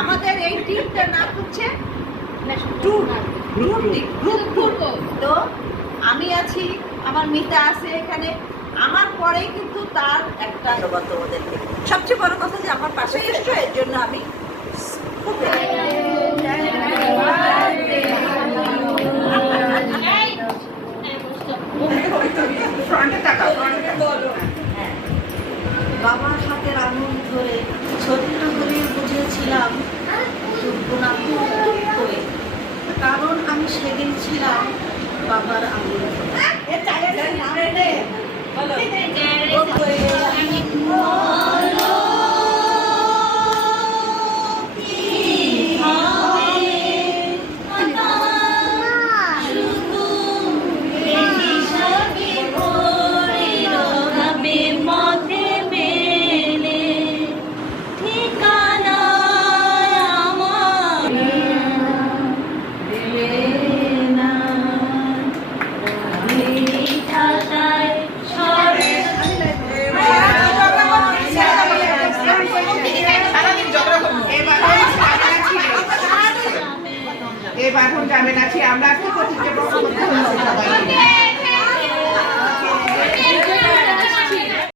আমাদের এই টিমটা না হচ্ছে তো আমি আছি আমার মিতা আছে এখানে। আমার পরে কিন্তু তার একটা জগত ওদেরকে সবচেয়ে বড় কথা যে আমার পাশে এসছো এর জন্য আমি খুব। বাবার হাতের আঙুল ধরে ছোট্ট করে বুঝেছিলাম করে। কারণ আমি সেদিন ছিলাম বাবার আঙুল এখন যাবেন আছি আমরা কি করছি